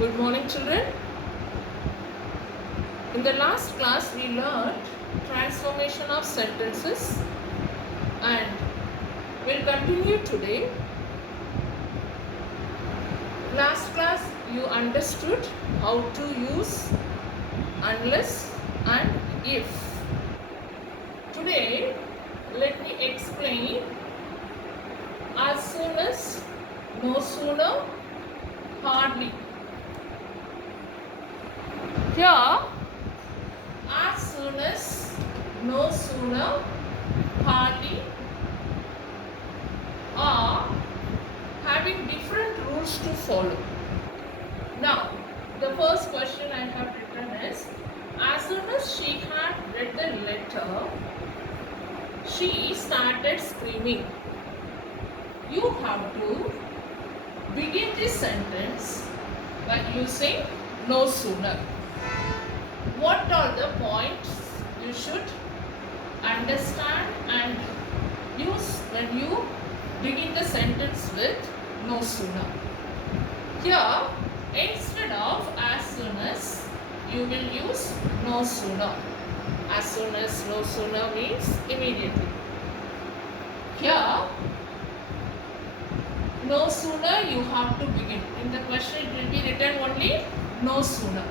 Good morning, children. In the last class, we learned transformation of sentences and we'll continue today. Last class, you understood how to use unless and if. Today, let me explain as soon as, no sooner, hardly. Here, as soon as, no sooner, hardly are having different rules to follow. Now, the first question I have written is, as soon as she had read the letter, she started screaming. You have to begin this sentence by using no sooner. What are the points you should understand and use when you begin the sentence with no sooner? Here, instead of as soon as, you will use no sooner. As soon as, no sooner means immediately. Here, no sooner you have to begin. In the question it will be written only no sooner.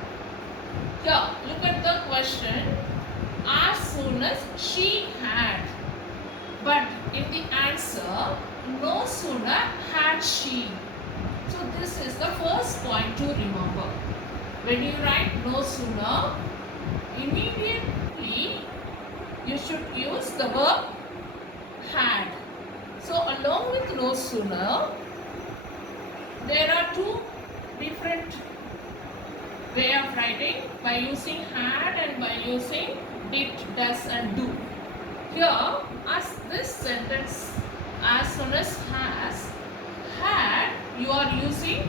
Here, look at the question. As soon as she had. But in the answer, no sooner had she. So this is the first point to remember. When you write no sooner, immediately you should use the verb had. So along with no sooner, there are two different way of writing, by using had and by using did, does and do. Here, as this sentence, as soon as has, had, you are using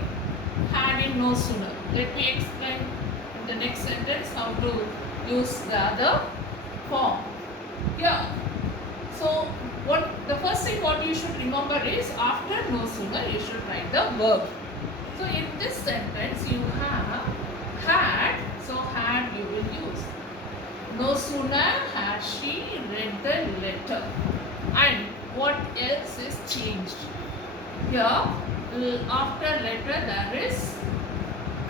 had in no sooner. Let me explain in the next sentence how to use the other form. Here, so the first thing what you should remember is, after no sooner you should write the verb. So in this sentence you have had, so had you will use. No sooner had she read the letter. And what else is changed? Here, after letter there is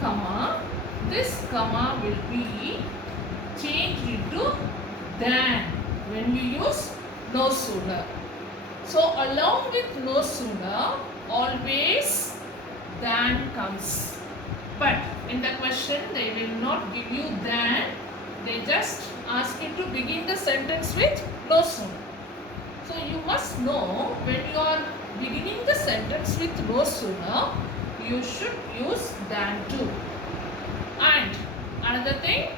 comma. This comma will be changed into than when you use no sooner. So along with no sooner, always than comes. But in the question they will not give you than, they just ask you to begin the sentence with no sooner. So you must know, when you are beginning the sentence with no sooner, you should use than too. And another thing,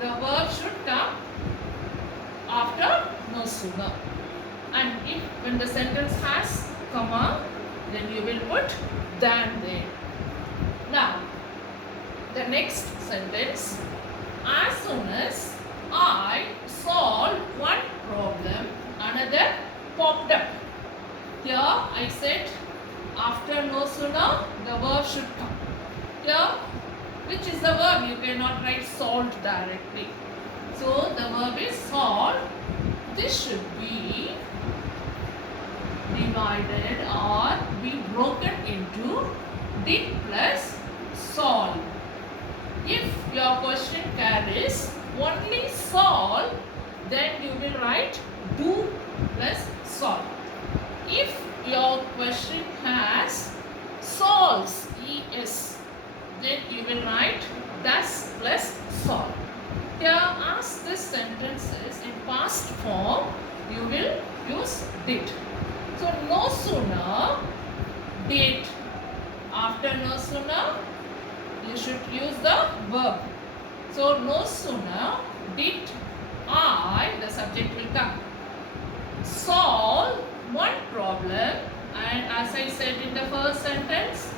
the verb should come after no sooner. And if when the sentence has comma, then you will put than there. Now, the next sentence, as soon as I solved one problem, another popped up. Here I said after no sooner the verb should come. Here, which is the verb? You cannot write solved directly. So the verb is solved. This should be divided or be broken into did plus solve. If your question carries only solve, then you will write do plus solve. If your question has solves, es, then you will write does plus solve. Here, as this sentence is in past form, you will use did. So no sooner did. After no sooner, you should use the verb. So no sooner did I, the subject will come, solve one problem, and as I said in the first sentence,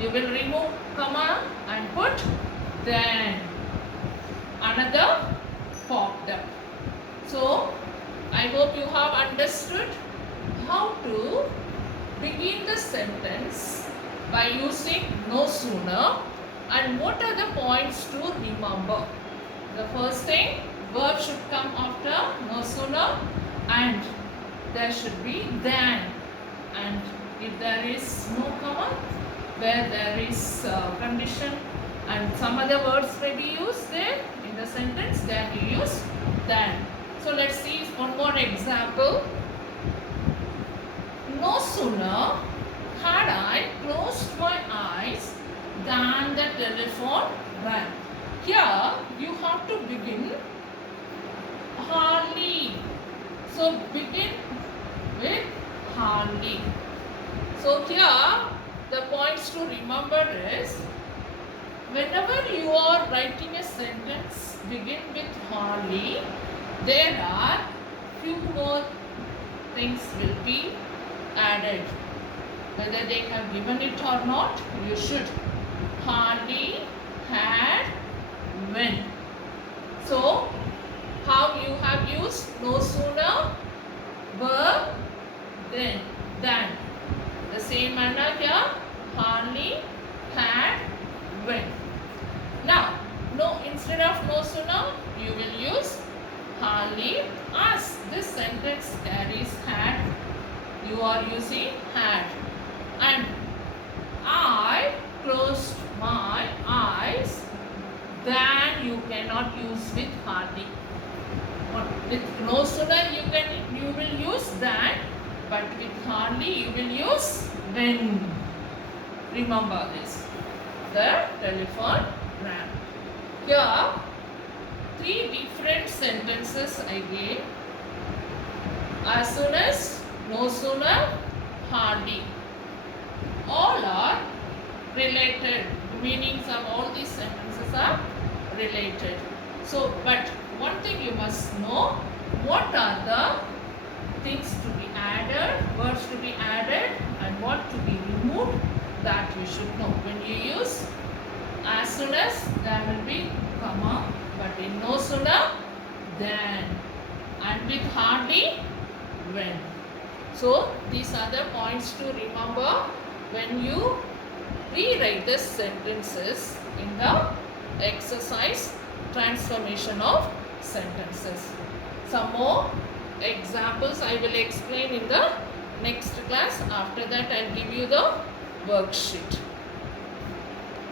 you will remove comma and put then. Another popped up. So I hope you have understood how to begin the sentence by using no sooner And what are the points to remember? The first thing, verb should come after no sooner, and there should be than. And if there is no comma, where there is condition and some other words may be used there in the sentence, then you use than. So let's see one more example. No sooner had I closed my eyes than the telephone rang. Here you have to begin hardly. So begin with hardly. So here the points to remember is, whenever you are writing a sentence begin with hardly, there are few more things will be added. Whether they have given it or not, you should. Hardly, had, when. So, how you have used no sooner, verb, then, than. The same manner here, hardly, had, when. Now, no, instead of no sooner, you will use hardly, as this sentence carries had. You are using had. And I closed my eyes, then you cannot use with hardly. With no sooner you will use that, but with hardly you will use when. Remember this. The telephone rang. Here, three different sentences I gave. As soon as, no sooner, hardly. All are related. Meanings of all these sentences are related. So, but one thing you must know, what are the things to be added, words to be added, and what to be removed, that you should know. When you use as soon as, there will be comma, but in no sooner, then, and with hardly, when. So these are the points to remember when you rewrite the sentences in the exercise transformation of sentences. Some more examples I will explain in the next class. After that, I will give you the worksheet.